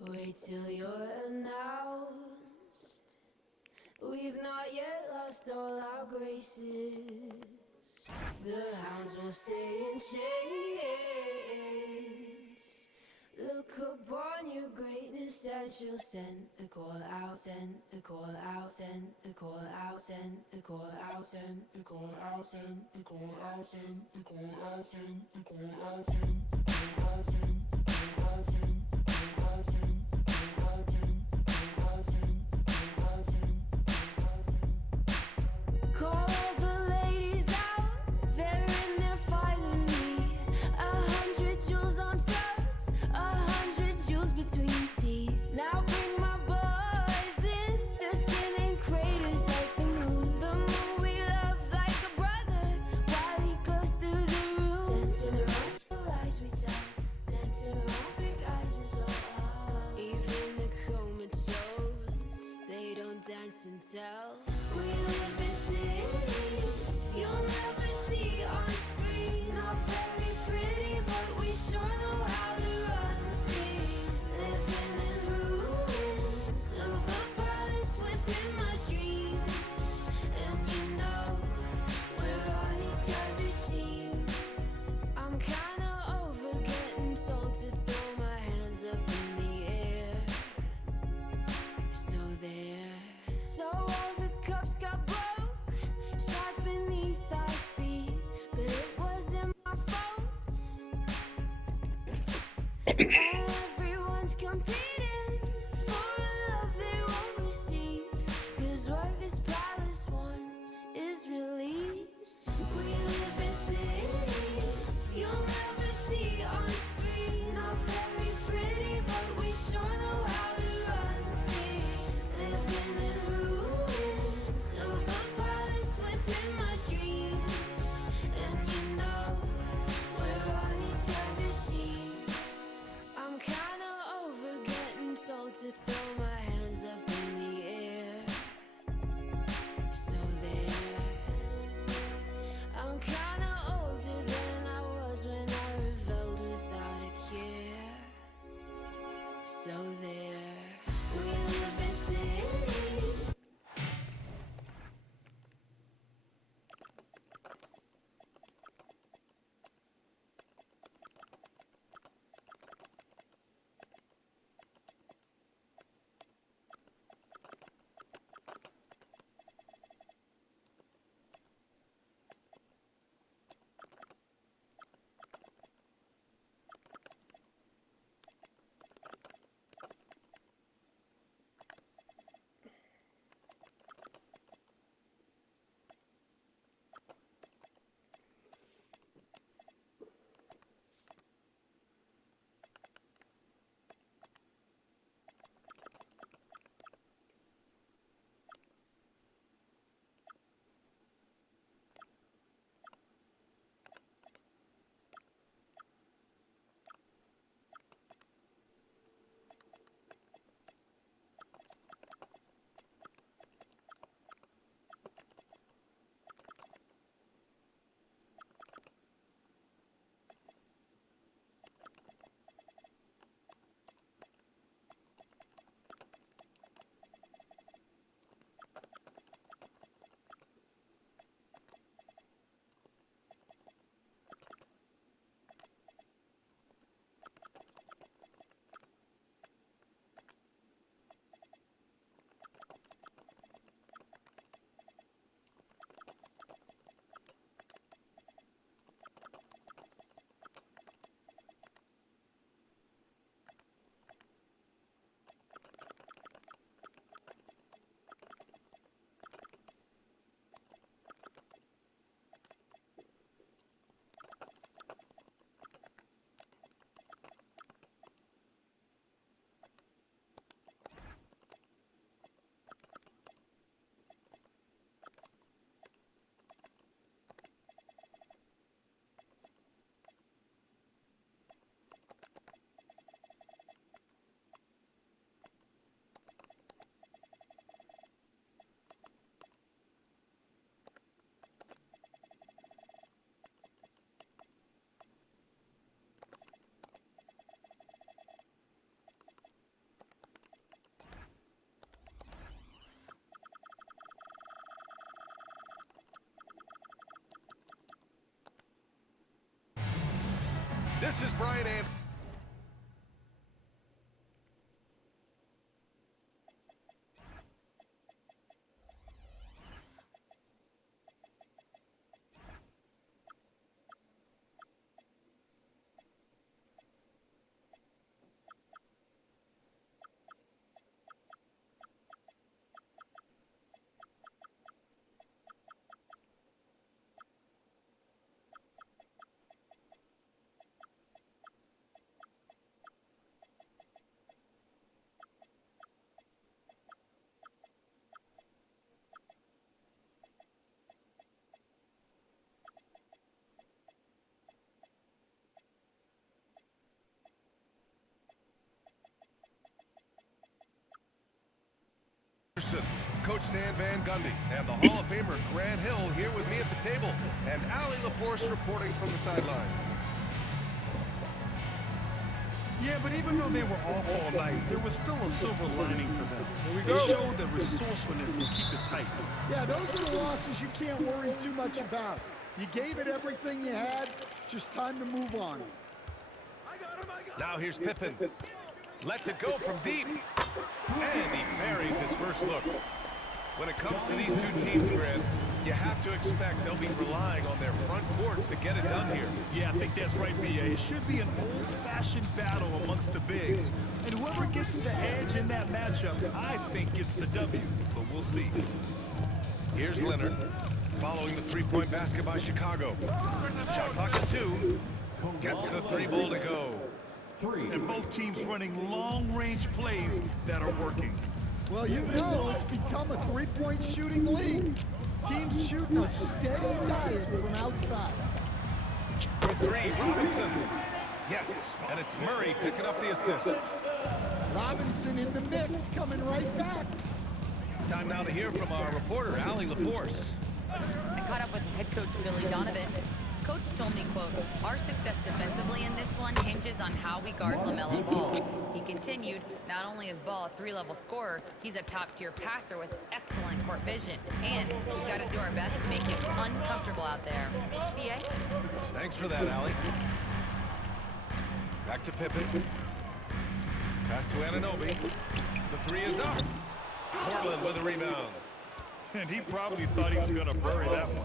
Wait till you're announced. We've not yet lost all our graces. The hounds will stay in chains. Look upon your greatness and she'll send the call out, send the call out, send the call out, send the call out, send the call out, send the call out, send the call out, send the call out, send the call out, send the call out, send the call out, send the call out, send the call out, send the call out, send the call out, send. Call all the ladies out, they're in their finery. 100 jewels on throats, 100 jewels between teeth. Now bring my boys in, they're skinning craters like the moon. The moon we love like a brother, while he glows through the room. Dancing around the lies we tell, dancing around big eyes as well. Even the comatose, they don't dance and tell. We live in cities you'll never see on screen. Not very pretty, but we sure know how to run free. Living in ruins of a palace within my dreams. And you know, we're on each other's team. I'm kinda over getting told to throw my hands up in the air. So there. So all the cups got broke, shards beneath our feet, but it wasn't my fault. And everyone's competing for a love they won't receive, 'cause what this palace wants is release. We live in cities you'll never see on screen. Not very pretty, but we sure know how to run free. Living in ruins of a palace within my dreams. And you know, we're on each other's team. I'm This is Brian Anderson. Coach Stan Van Gundy and the Hall of Famer Grant Hill here with me at the table, and Allie LaForce reporting from the sidelines. Yeah, but even though they were off all night, there was still a silver lining for them. They showed the resourcefulness to keep it tight. Yeah, those are the losses you can't worry too much about. You gave it everything you had, just time to move on. Now here's Pippen. Lets it go from deep. And he buries his first look. When it comes to these two teams, Grant, you have to expect they'll be relying on their front courts to get it done here. Yeah, I think that's right, B.A. It should be an old-fashioned battle amongst the bigs. And whoever gets the edge in that matchup, I think gets the W. But we'll see. Here's Leonard, following the three-point basket by Chicago. Shot clock at 2. Gets the 3-ball to go. And both teams running long-range plays that are working. Well, you know it's become a three-point shooting league. Teams shooting a steady diet from outside. For 3, Robinson. Yes, and it's Murray picking up the assist. Robinson in the mix, coming right back. Time now to hear from our reporter, Allie LaForce. I caught up with head coach Billy Donovan. Coach told me, quote, "Our success defensively in this one hinges on how we guard LaMelo Ball." He continued, "Not only is Ball a 3-level scorer, he's a top-tier passer with excellent court vision. And we've got to do our best to make it uncomfortable out there." B.A.? Thanks for that, Allie. Back to Pippen. Pass to Anunoby. The 3 is up. Portland with a rebound. And he probably thought he was going to bury that one.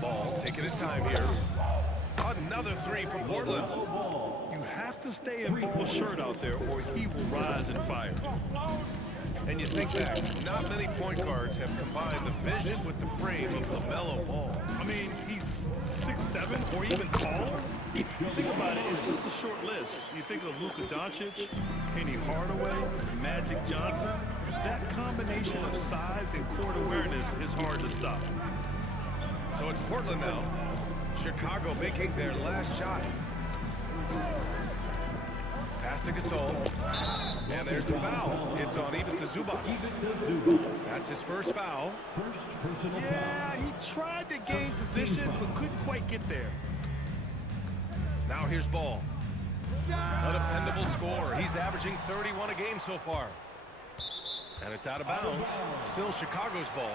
Ball taking his time here. Another 3 from Portland. You have to stay in Ball's shirt out there or he will rise and fire. And you think back, not many point guards have combined the vision with the frame of LaMelo Ball. I mean, he's 6'7" or even taller. Think about it, it's just a short list. You think of Luka Doncic, Penny Hardaway, Magic Johnson. That combination of size and court awareness is hard to stop. So it's Portland now. Chicago making their last shot. Pass to Gasol. And there's the foul. It's on Ivica Zubac. That's his first foul. Yeah, he tried to gain position, but couldn't quite get there. Now here's Ball. A dependable scorer. He's averaging 31 a game so far. And it's out of bounds. Still Chicago's ball.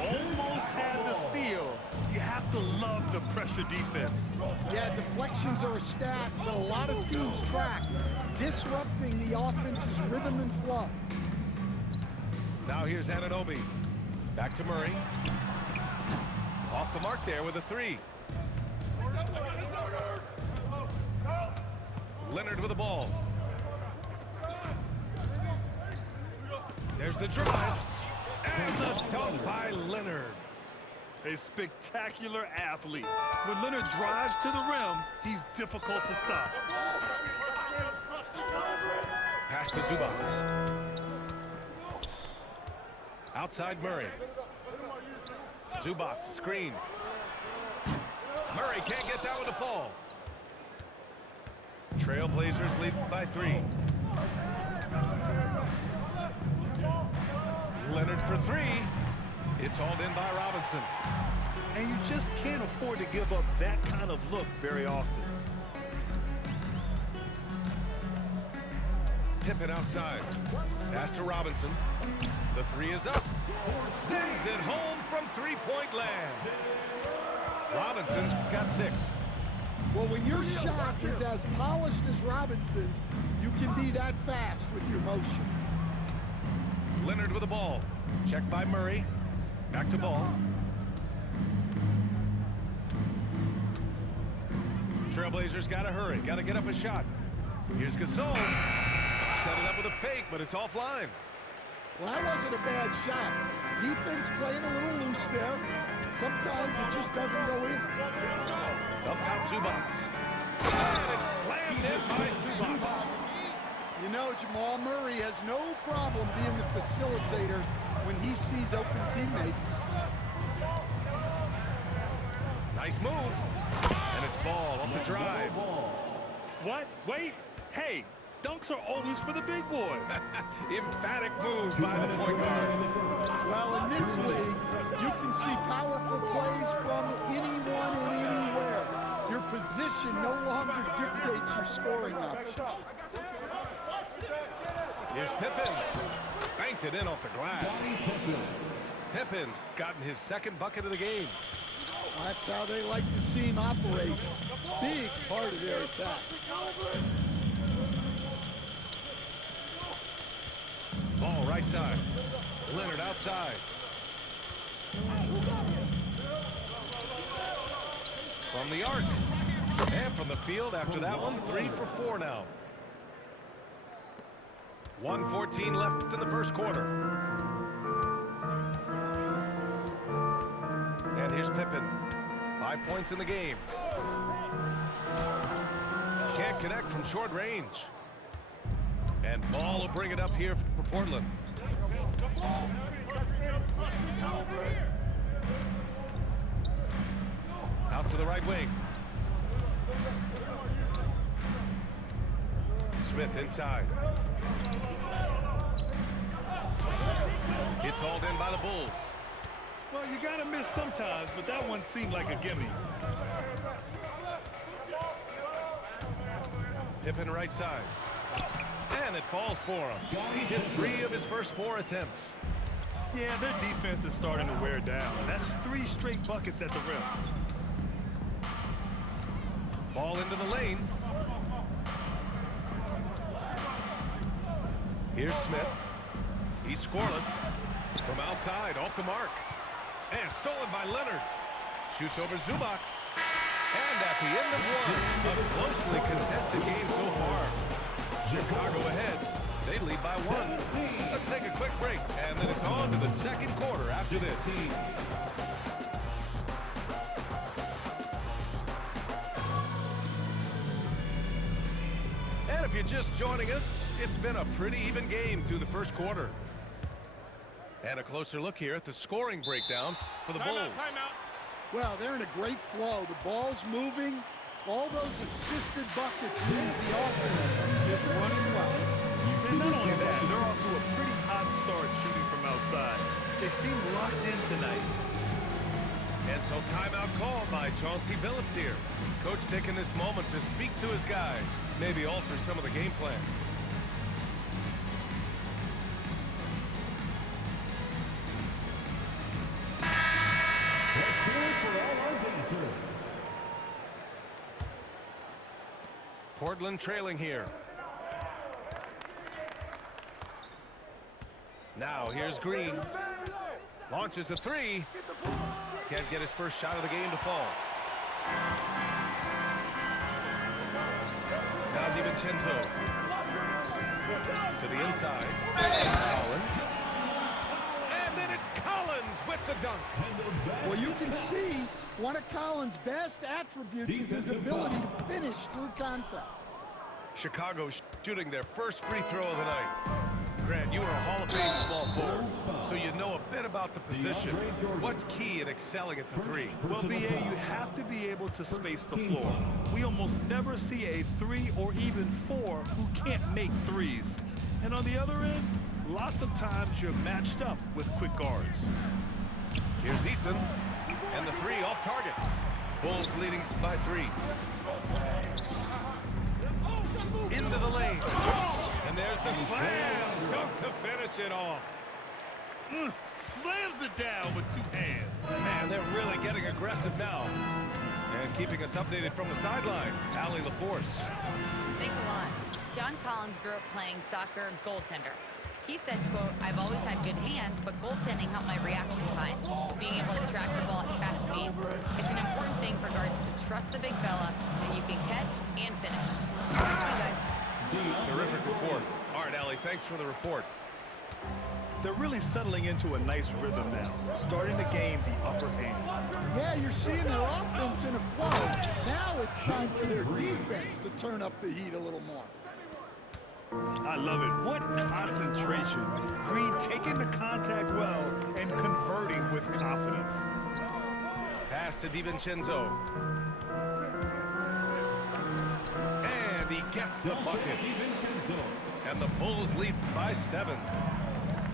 Almost had the steal. You have to love the pressure defense. Yeah, deflections are a stat that a lot of teams track, disrupting the offense's rhythm and flow. Now here's Anunoby. Back to Murray. Off the mark there with a 3. Leonard with the ball. There's the drive. And the dunk by Leonard. A spectacular athlete. When Leonard drives to the rim, he's difficult to stop. Pass to Zubac. Outside Murray. Zubac, screen. Murray can't get that one to fall. Trailblazers lead by 3. Leonard for 3. It's hauled in by Robinson. And you just can't afford to give up that kind of look very often. Pippen outside. Pass to Robinson. The 3 is up. Sends it home from 3-point land. Robinson's got 6. Well, when your shot is as polished as Robinson's, you can be that fast with your motion. Leonard with the ball. Checked by Murray. Back to Ball. Trailblazers got to hurry. Got to get up a shot. Here's Gasol. Set it up with a fake, but it's offline. Well, that wasn't a bad shot. Defense playing a little loose there. Sometimes it just doesn't go in. Up top, Zubac. And it's slammed in by Zubac. You know, Jamal Murray has no problem being the facilitator when he sees open teammates. Nice move. And it's Ball off the drive. What? Wait. Hey, dunks are always for the big boys. Emphatic move by the point guard. Well, in this league, you can see powerful plays from anyone and anywhere. Your position no longer dictates your scoring options. Here's Pippen. Banked it in off the glass. Pippen's gotten his 2nd bucket of the game. That's how they like to see him operate. Big part of their attack. Ball right side. Leonard outside. From the arc. And from the field after that one, 3 for 4 now. 1:14 left in the first quarter. And here's Pippen. 5 points in the game. Can't connect from short range. And Ball will bring it up here for Portland. Out to the right wing. Smith inside. It's hauled in by the Bulls. Well, you gotta miss sometimes, but that one seemed like a gimme. Pippen right side. And it falls for him. He's hit 3 of his first 4 attempts. Yeah, their defense is starting to wear down. That's 3 straight buckets at the rim. Ball into the lane. Here's Smith. He's scoreless. From outside, off the mark. And stolen by Leonard. Shoots over Zubac. And at the end of one, a closely contested game so far. Chicago ahead. They lead by 1. Let's take a quick break, and then it's on to the second quarter after this. And if you're just joining us, it's been a pretty even game through the first quarter. And a closer look here at the scoring breakdown for the Bulls. Timeout. Well, they're in a great flow. The ball's moving. All those assisted buckets means the offense is running well. And not only that, they're off to a pretty hot start shooting from outside. They seem locked in tonight. And so timeout called by Chauncey Billups here. Coach taking this moment to speak to his guys, maybe alter some of the game plan. Portland trailing here. Now here's Green. Launches a 3. Can't get his first shot of the game to fall. Now DiVincenzo. To the inside. Collins. And then it's Collins with the dunk. Well, you can see one of Collins' best attributes is his ability to finish through contact. Chicago shooting their first free throw of the night. Grant, you are a Hall of Fame small forward, so you know a bit about the position. What's key in excelling at the 3? Well, BA, you have to be able to space the floor. We almost never see a 3 or even 4 who can't make 3s. And on the other end, lots of times you're matched up with quick guards. Here's Easton, and the 3 off target. Bulls leading by 3. Into the lane. And there's the slam dunk to finish it off. Slams it down with 2 hands. Man, they're really getting aggressive now. And keeping us updated from the sideline, Allie LaForce. Thanks a lot. John Collins grew up playing soccer goaltender. He said, quote, "I've always had good hands, but goaltending helped my reaction time, being able to track the ball at fast speeds. It's an important thing for guards to trust the big fella that you can catch and finish." Back to you guys. Terrific report. All right, Allie, thanks for the report. They're really settling into a nice rhythm now, starting to gain the upper hand. Yeah, you're seeing their offense in a flow. Now it's time for their defense to turn up the heat a little more. I love it. What concentration. Green taking the contact well and converting with confidence. Pass to DiVincenzo. And he gets the bucket. And the Bulls lead by 7.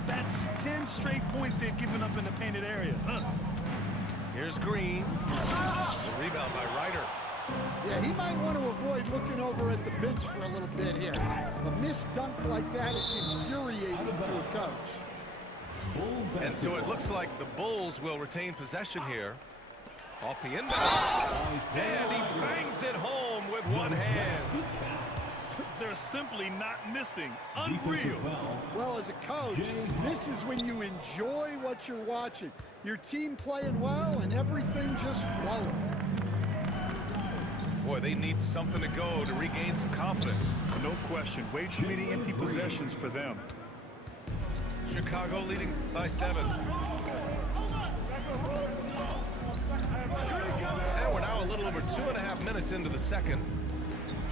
That's 10 straight points they've given up in the painted area. Here's Green. Rebound by Ryder. Yeah, he might want to avoid looking over at the bench for a little bit here. A missed dunk like that is infuriating to a coach. And so it looks like the Bulls will retain possession here. Off the inbound. And he bangs it home with one hand. They're simply not missing. Unreal. Well, as a coach, this is when you enjoy what you're watching. Your team playing well and everything just flowing. Boy, they need something to go to regain some confidence. No question. Way too many empty possessions for them. Chicago leading by 7. And we're now a little over 2.5 minutes into the second.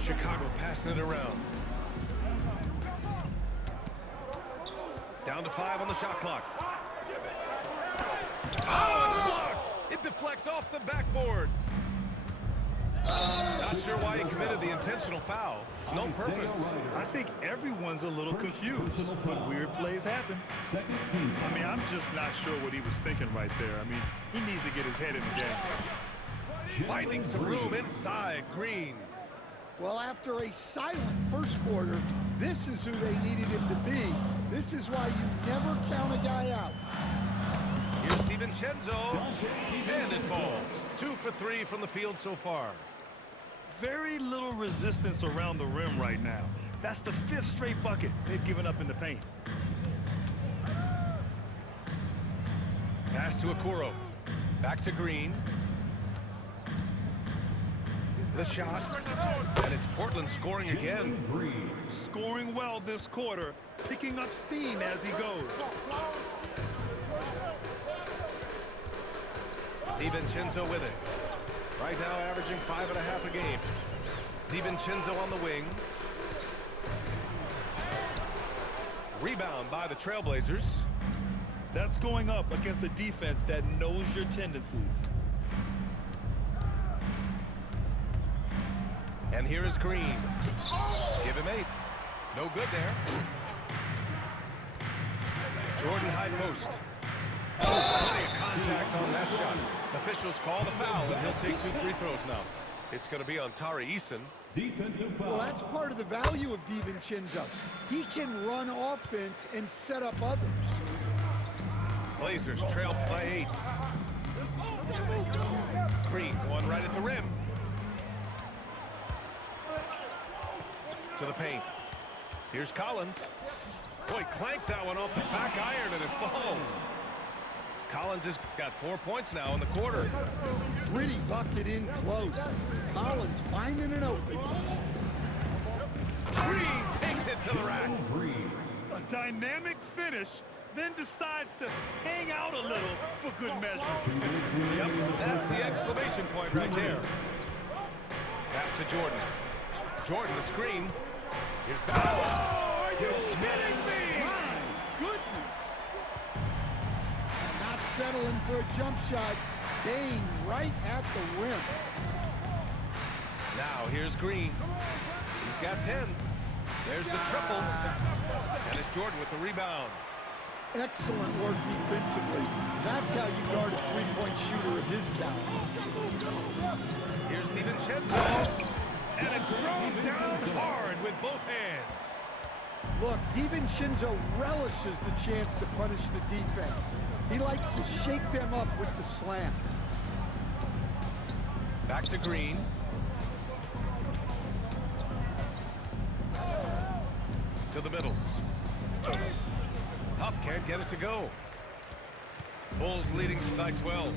Chicago passing it around. Down to 5 on the shot clock. Oh, it's blocked! It deflects off the backboard. Not sure why he committed the intentional foul. No purpose. I think everyone's a little confused, but weird plays happen. I mean, I'm just not sure what he was thinking right there. I mean, he needs to get his head in the game. Finding some room inside. Green. Well, after a silent first quarter, this is who they needed him to be. This is why you never count a guy out. Here's DiVincenzo. And it falls. 2 for 3 from the field so far. Very little resistance around the rim right now. That's the 5th straight bucket they've given up in the paint. Pass to Okoro. Back to Green. The shot. And it's Portland scoring again. Scoring well this quarter, picking up steam as he goes. DiVincenzo with it. Right now averaging 5.5 a game. DiVincenzo on the wing. Rebound by the Trailblazers. That's going up against a defense that knows your tendencies. And here is Green. Give him 8. No good there. Jordan high post. Oh, plenty of contact on that shot. Officials call the foul, and he'll take 2 free throws now. It's going to be on Tari Eason. Well, that's part of the value of DiVincenzo. He can run offense and set up others. Blazers trail by 8. Green going right at the rim. To the paint. Here's Collins. Boy, clanks that one off the back iron and it falls. Collins has got 4 points now in the quarter. Gritty bucket in close. Collins finding an opening. Green takes it to the rack. A dynamic finish, then decides to hang out a little for good measure. Yep, that's the exclamation point right there. Pass to Jordan. Jordan, the screen. Here's back. Oh, are you kidding me? My goodness. Not settling for a jump shot. Staying right at the rim. Now here's Green. He's got 10. There's the triple. And it's Jordan with the rebound. Excellent work defensively. That's how you guard a three-point shooter of his caliber. Here's DiVincenzo. And it's thrown down hard with both hands. Look, DiVincenzo relishes the chance to punish the defense. He likes to shake them up with the slam. Back to Green. To the middle. Huff can't get it to go. Bulls leading by 12.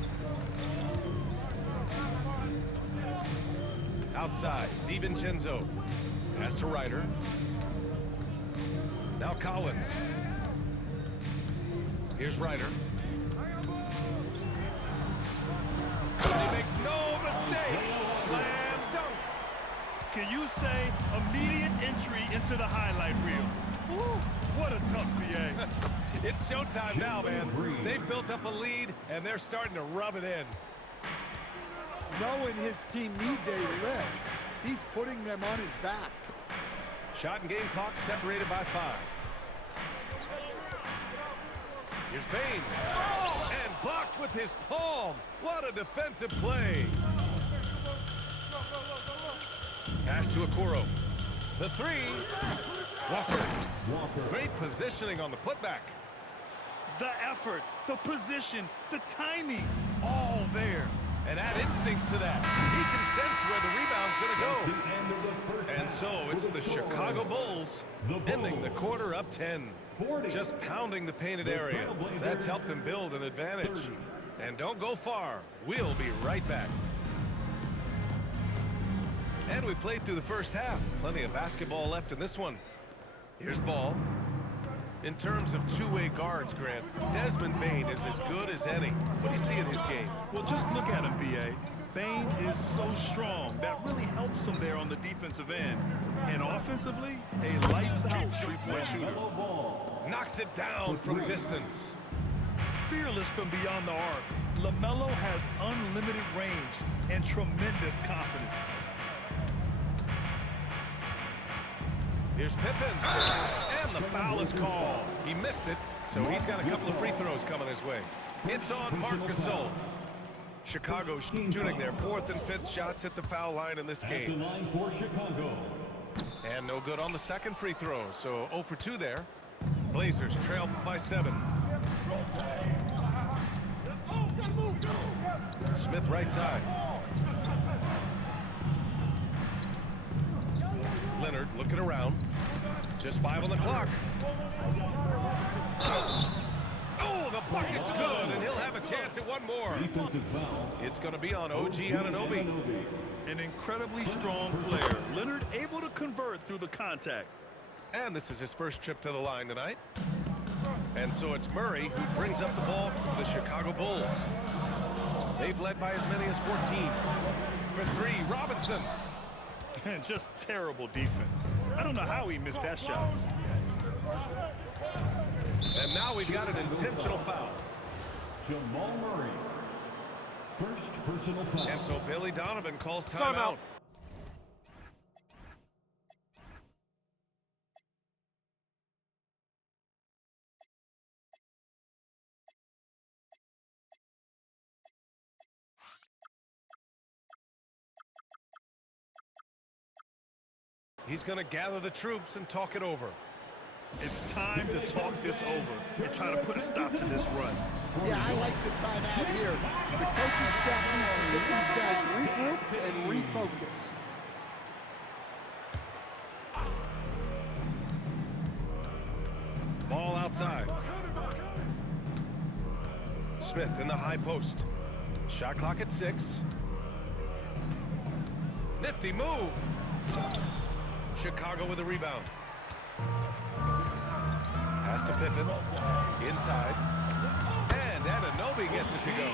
Outside, DiVincenzo. Pass to Ryder. Now Collins. Here's Ryder. He makes no mistake. Slam dunk. Can you say immediate entry into the highlight reel? Woo, what a tough BA. It's showtime now, man. They've built up a lead, and they're starting to rub it in. Knowing his team needs a lift, he's putting them on his back. Shot and game clock separated by 5. Here's Bane. And blocked with his palm. What a defensive play. Pass to Okoro. The 3. Walker. Great positioning on the putback. The effort, the position, the timing, all there. And add instincts to that. He can sense where the rebound's going to go. And so it's the Chicago Bulls ending the quarter up 10. Just pounding the painted area. That's helped them build an advantage. And don't go far. We'll be right back. And we played through the first half. Plenty of basketball left in this one. Here's Ball. In terms of two-way guards, Grant, Desmond Bane is as good as any. What do you see in his game? Well, just look at him, B.A. Bane is so strong. That really helps him there on the defensive end. And offensively, a lights-out three-point shooter. Knocks it down from distance. Fearless from beyond the arc, LaMelo has unlimited range and tremendous confidence. Here's Pippen. And the foul is called. He missed it, so he's got a couple of free throws coming his way. It's on Marc Gasol. Chicago shooting their 4th and 5th shots at the foul line in this game. For Chicago. And no good on the second free throw, so 0 for 2 there. Blazers trail by 7. Smith right side. Leonard looking around. Just 5 on the clock. Oh, the bucket's good, and he'll have a chance at one more. It's going to be on OG Anunoby. An incredibly strong player. Leonard able to convert through the contact. And this is his first trip to the line tonight. And so it's Murray who brings up the ball for the Chicago Bulls. They've led by as many as 14. For 3, Robinson. And just terrible defense. I don't know how he missed that shot. And now we've got an intentional foul. Jamal Murray. First personal foul. And so Billy Donovan calls timeout. He's going to gather the troops and talk it over. It's time to talk this over and try to put a stop to this run. Yeah, I like the timeout here. The coaching staff needs to get these guys regrouped and refocused. Ball outside. Smith in the high post. Shot clock at 6. Nifty move. Chicago with a rebound. Pass to Pippen. Inside. And Anunoby gets it to go.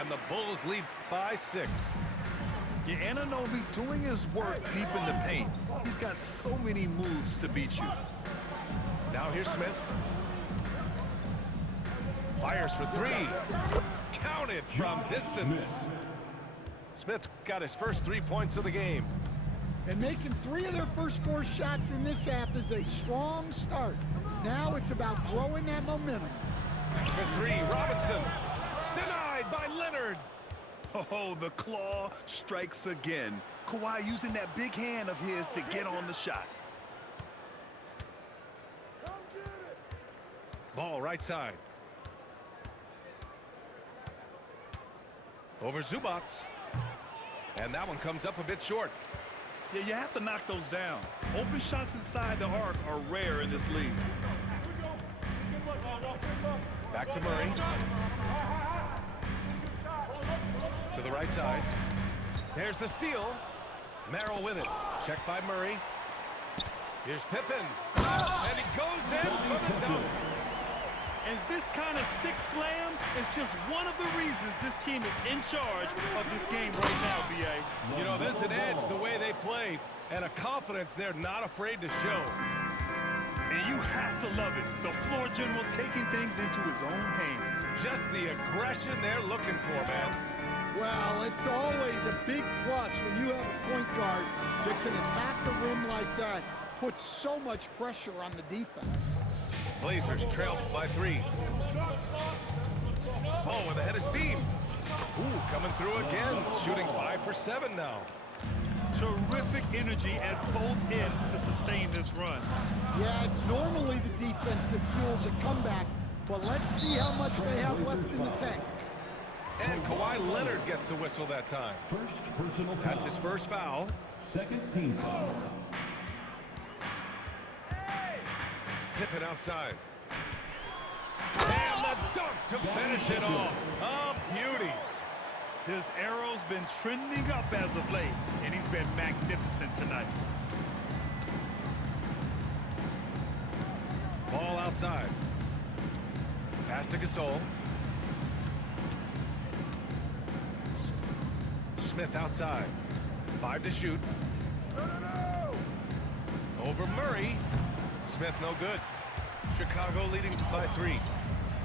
And the Bulls lead by 6. Yeah, Anunoby doing his work deep in the paint. He's got so many moves to beat you. Now here's Smith. Fires for 3. Counted from distance. Smith's got his first 3 points of the game. And making 3 of their first 4 shots in this half is a strong start. Now it's about growing that momentum. For 3, Robinson. Denied by Leonard. Oh, the claw strikes again. Kawhi using that big hand of his to get on the shot. Ball right side. Over Zubats. And that one comes up a bit short. Yeah, you have to knock those down. Open shots inside the arc are rare in this league. Back to Murray. To the right side. There's the steal. Merrill with it. Checked by Murray. Here's Pippen. And he goes in for the dunk. And this kind of six slam is just one of the reasons this team is in charge of this game right now, B.A. You know, there's an edge the way they play and a confidence they're not afraid to show. And you have to love it. The floor general taking things into his own hands. Just the aggression they're looking for, man. Well, it's always a big plus when you have a point guard that can attack the rim like that, puts so much pressure on the defense. Blazers trail by 3. Ball with a head of steam. Ooh, coming through again. Shooting 5 for 7 now. Terrific energy at both ends to sustain this run. Yeah, it's normally the defense that fuels a comeback, but let's see how much they have left in the tank. And Kawhi Leonard gets a whistle that time. First personal foul. That's his first foul. Second team foul. Pippen outside. And the dunk to finish it off. A beauty. His arrow's been trending up as of late, and he's been magnificent tonight. Ball outside. Pass to Gasol. Smith outside. 5 to shoot. Over Murray. Smith no good. Chicago leading by 3.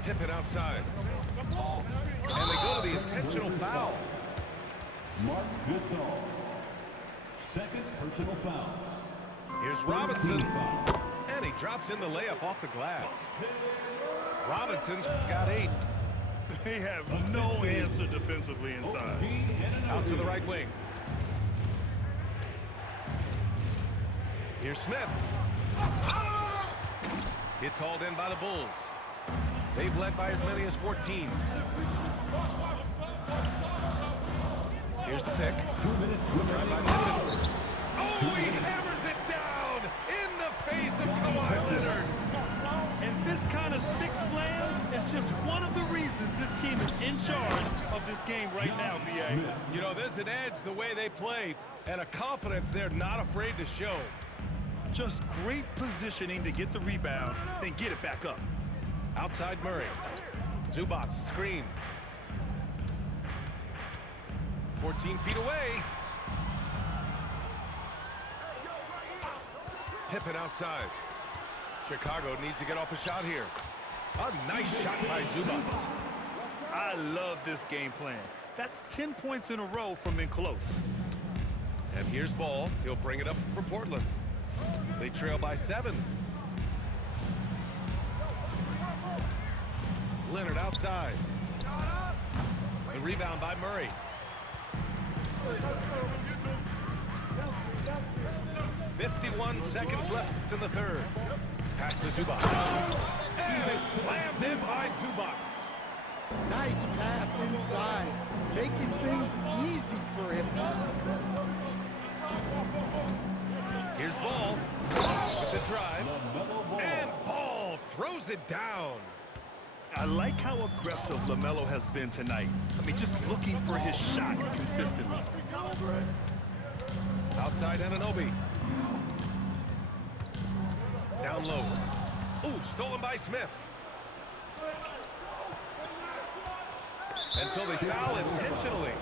Pippen outside. And they go to the intentional foul. Mark Gasol. Second personal foul. Here's Robinson. And he drops in the layup off the glass. Robinson's got 8. They have no answer defensively inside. Out to the right wing. Here's Smith. It's hauled in by the Bulls. They've led by as many as 14. Here's the pick. 2 minutes. Drive by Pippen. Oh, he hammers it down in the face of Kawhi Leonard. And this kind of six slam is just one of the reasons this team is in charge of this game right now, B.A. You know, there's an edge the way they play and a confidence they're not afraid to show. Just great positioning to get the rebound, then get it back up. Outside Murray. Zubats, screen. 14 feet away. Pippen outside. Chicago needs to get off a shot here. A nice shot by Zubats. I love this game plan. That's 10 points in a row from in close. And here's Ball. He'll bring it up for Portland. They trail by 7. Leonard outside. The rebound by Murray. "51 seconds left in the third. Pass to Zubats. And it's slammed in by Zubats. Nice pass inside, making things easy for him. Here's Ball with the drive. And Ball throws it down. I like how aggressive LaMelo has been tonight. I mean, just looking for his shot consistently. Outside Anunoby. Down low. Ooh, stolen by Smith. And so they foul intentionally.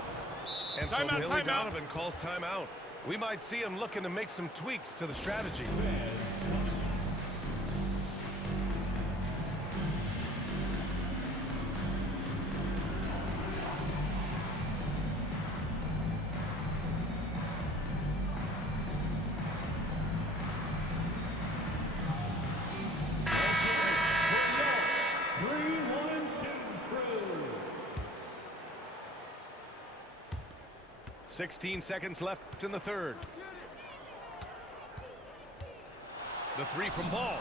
And so Billy Donovan calls timeout. We might see him looking to make some tweaks to the strategy. Crew. 16 seconds left in the third. The 3 from Ball.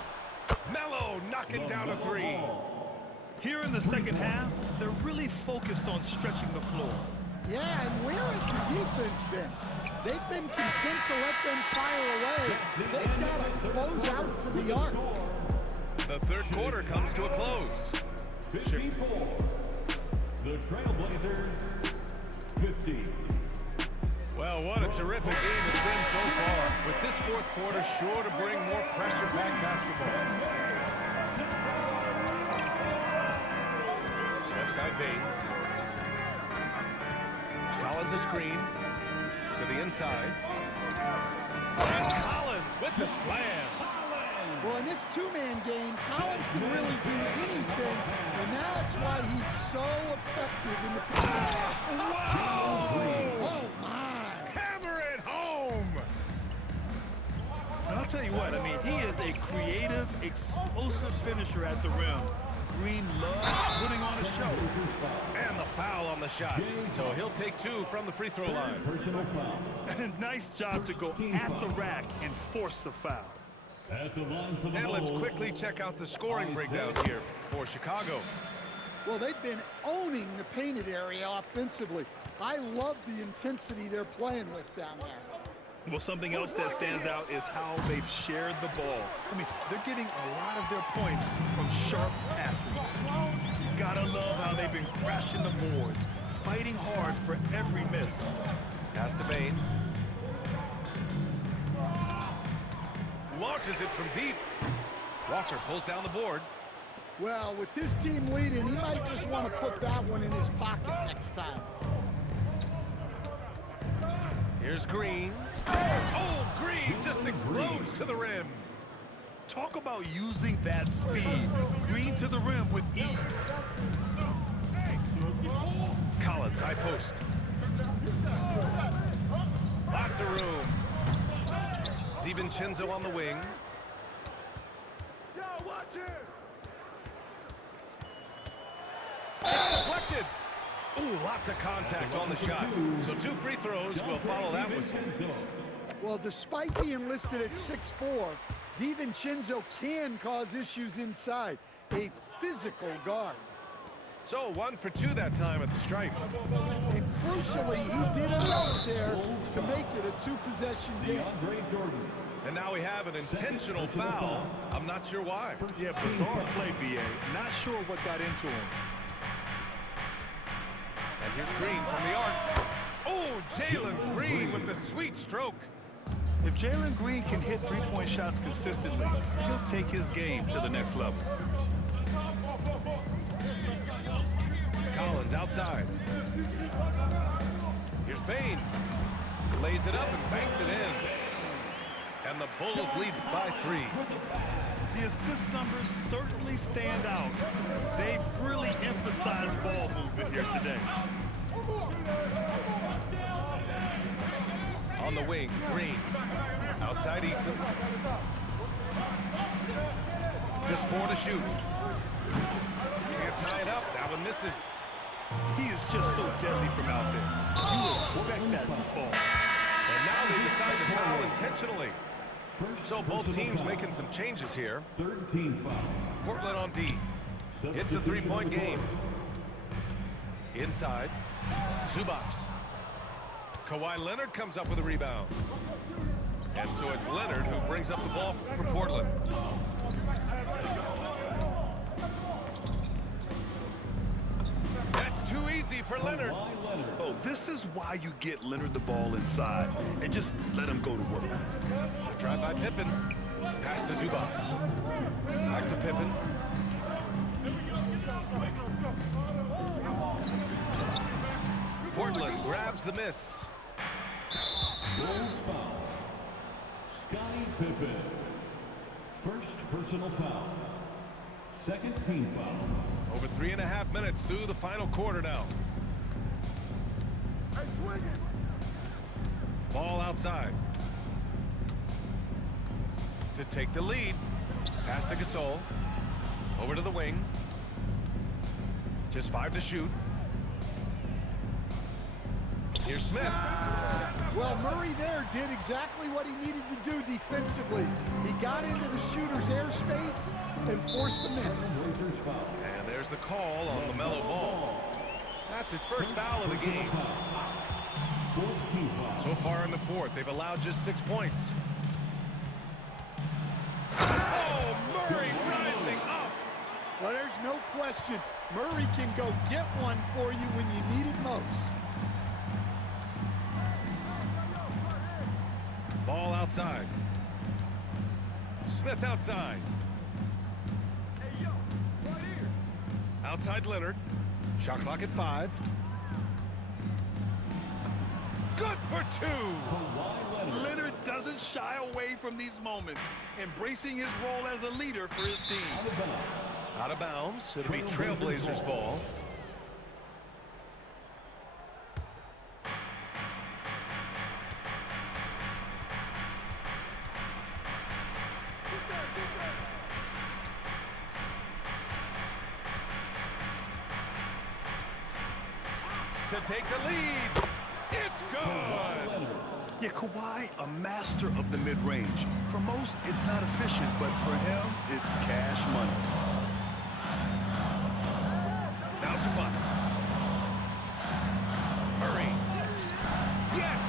Melo knocking down a three. Here in the second half, they're really focused on stretching the floor. Yeah, and where has the defense been? They've been content to let them fire away. They've got to close out to the arc. The third quarter comes to a close. 54. The Trailblazers, 50. Well, what a terrific game it's been so far. With this fourth quarter sure to bring more pressure-packed basketball. Left side Bane. Collins a screen to the inside. And Collins with the slam. Well, in this two-man game, Collins can really do anything, and that's why he's so effective in the paint. Wow! Oh, my. Hammer it home! And I'll tell you what, I mean, he is a creative, explosive finisher at the rim. Green loves putting on a show. And the foul on the shot. So he'll take two from the free throw line. Personal foul. And nice job to go at the rack and force the foul. At the line for the And let's Bulls, quickly check out the scoring breakdown here for Chicago. Well, they've been owning the painted area offensively. I love the intensity they're playing with down there. Well, something else that stands out is how they've shared the ball. I mean, they're getting a lot of their points from sharp passing. Gotta love how they've been crashing the boards, fighting hard for every miss. Pass to Bane. Launches it from deep. Walker pulls down the board. Well, with this team leading, he might just want to put that one in his pocket next time. Here's Green. Oh, Green just explodes to the rim. Talk about using that speed. Green to the rim with ease. Collins, high post. Lots of room. DiVincenzo on the wing. It's deflected. Ooh, lots of contact on the shot. So two free throws will follow that whistle. Well, despite being listed at 6'4", DiVincenzo can cause issues inside. A physical guard. So 1 for 2 that time at the stripe. And crucially, he did enough there to make it a two-possession game. DeAndre Jordan. And now we have an intentional foul. I'm not sure why. Yeah, bizarre play, B.A. Not sure what got into him. And here's Green from the arc. Oh, Jalen Green with the sweet stroke. If Jalen Green can hit three-point shots consistently, he'll take his game to the next level. Collins outside. Here's Bane. Lays it up and banks it in. And the Bulls lead by 3. The assist numbers certainly stand out. They've really emphasized ball movement here today. On the wing, Green. Outside Easton. Just 4 to shoot. Can't tie it up. That one misses. He is just so deadly from out there. You expect that to fall. And now they decide to foul intentionally. So both teams making some changes here. 13 foul. Portland on D. It's a 3-point game. Inside. Zubac. Kawhi Leonard comes up with a rebound. And so it's Leonard who brings up the ball for Portland. That's too easy for Leonard. Oh, this is why you get Leonard the ball inside and just let him go to work. Drive by Pippen. Pass to Zubac. Back to Pippen. Portland grabs the miss. Bulls foul. Scottie Pippen. First personal foul. Second team foul. Over 3.5 minutes through the final quarter now. Ball outside. To take the lead. Pass to Gasol. Over to the wing. Just 5 to shoot. Here's Smith. Well, Murray there did exactly what he needed to do defensively. He got into the shooter's airspace and forced a miss. Blazers foul. And there's the call on LaMelo Ball. That's his first foul of the game. 14 foul. So far in the fourth, they've allowed just 6 points. Oh, Murray rising up. Well, there's no question. Murray can go get one for you when you need it most. Ball outside. Smith outside. Outside Leonard. Shot clock at 5. Good for 2. Leonard doesn't shy away from these moments, embracing his role as a leader for his team. Out of bounds. It'll be Trailblazers ball. To take the lead. It's good. Yeah, Kawhi, a master of the mid-range. For most, it's not efficient, but for him, it's cash money. Now Zubac. Murray. Yes!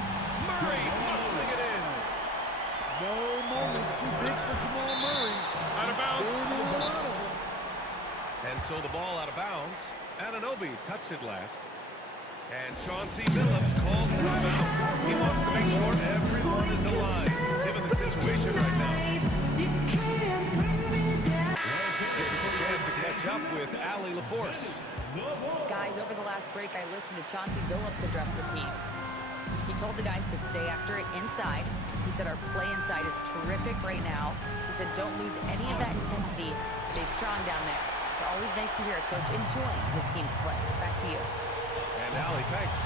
Murray muscling it in. No moment too big for Jamal Murray. Out of bounds. Been in a lot of them. And so the ball out of bounds. Anunoby touched it last. And Chauncey Billups calls timeout. He wants to make sure everyone is aligned, given the situation right now. Gives us a chance to catch up with Allie LaForce. Guys, over the last break, I listened to Chauncey Billups address the team. He told the guys to stay after it inside. He said our play inside is terrific right now. He said don't lose any of that intensity. Stay strong down there. It's always nice to hear a coach enjoying his team's play. Back to you. And Allie takes.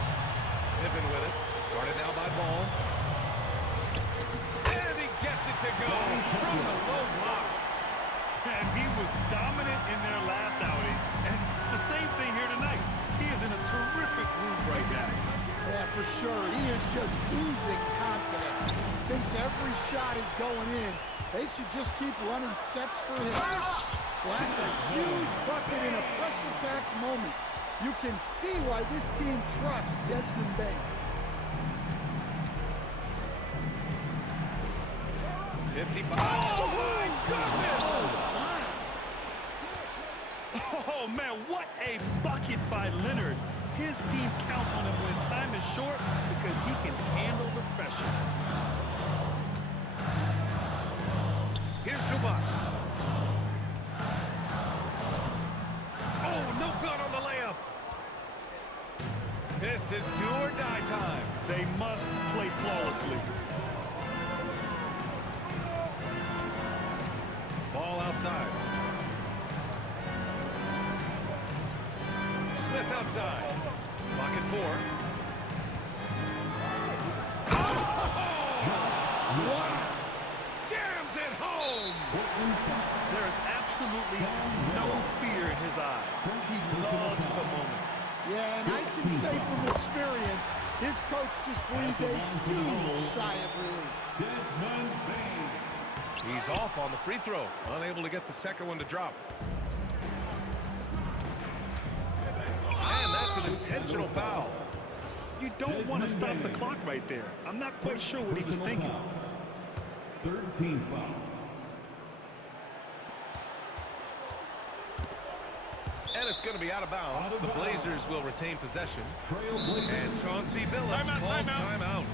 Pippen with it. Guarded now by Ball. And he gets it to go from the low block. And he was dominant in their last outing. And the same thing here tonight. He is in a terrific groove right now. Yeah, for sure. He is just oozing confidence. Thinks every shot is going in. They should just keep running sets for him. Well, that's a huge bucket in a pressure-packed moment. You can see why this team trusts Desmond Bain. 55. Oh, my goodness! Oh, man, what a bucket by Leonard. His team counts on him when time is short because he can handle the pressure. Here's Zubac. Oh, no good on the layup. This is do or die time. They must play flawlessly. Ball outside. Smith outside. Clock at 4. Wow! Jams it home. There is absolutely no fear in his eyes. He loves the moment. Yeah, and I can say from experience, his coach just breathed a huge sigh of relief. Desmond Bain. He's off on the free throw. Unable to get the second one to drop. And that's an intentional foul. You don't want to stop the clock right there. I'm not quite sure what he was thinking. 13 foul. And it's going to be out of bounds. The Blazers will retain possession. Trailblazers. And Chauncey Billups calls timeout.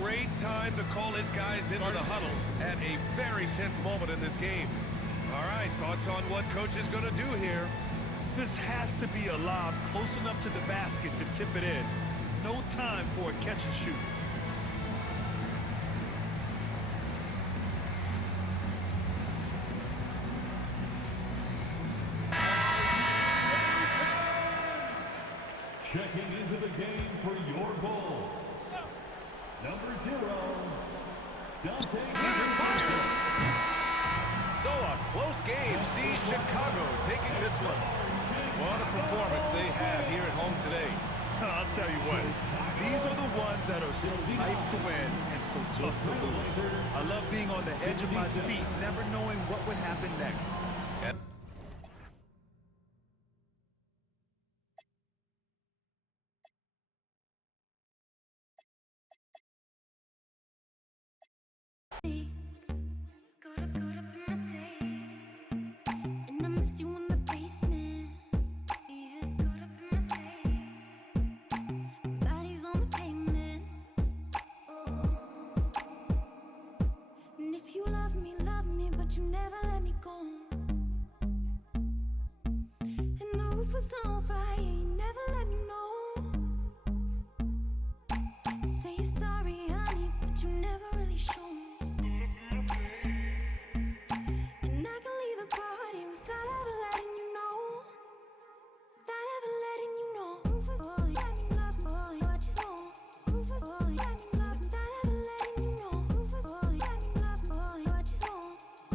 Great time to call his guys into the huddle at a very tense moment in this game. All right, thoughts on what coach is going to do here? This has to be a lob close enough to the basket to tip it in. No time for a catch and shoot. Checking into the game for your goal. Number 0, Dante. So a close game sees Chicago taking this one. What a performance they have here at home today. I'll tell you what, these are the ones ones that are so nice to win and so tough to lose. I love being on the edge of my seat, never knowing what would happen next. And I missed you in the basement. Yeah, caught up in my tape. Bodies on the pavement. Oh. And if you love me, but you never let me go. And the roof was on fire, you never let me know. Say you're sorry.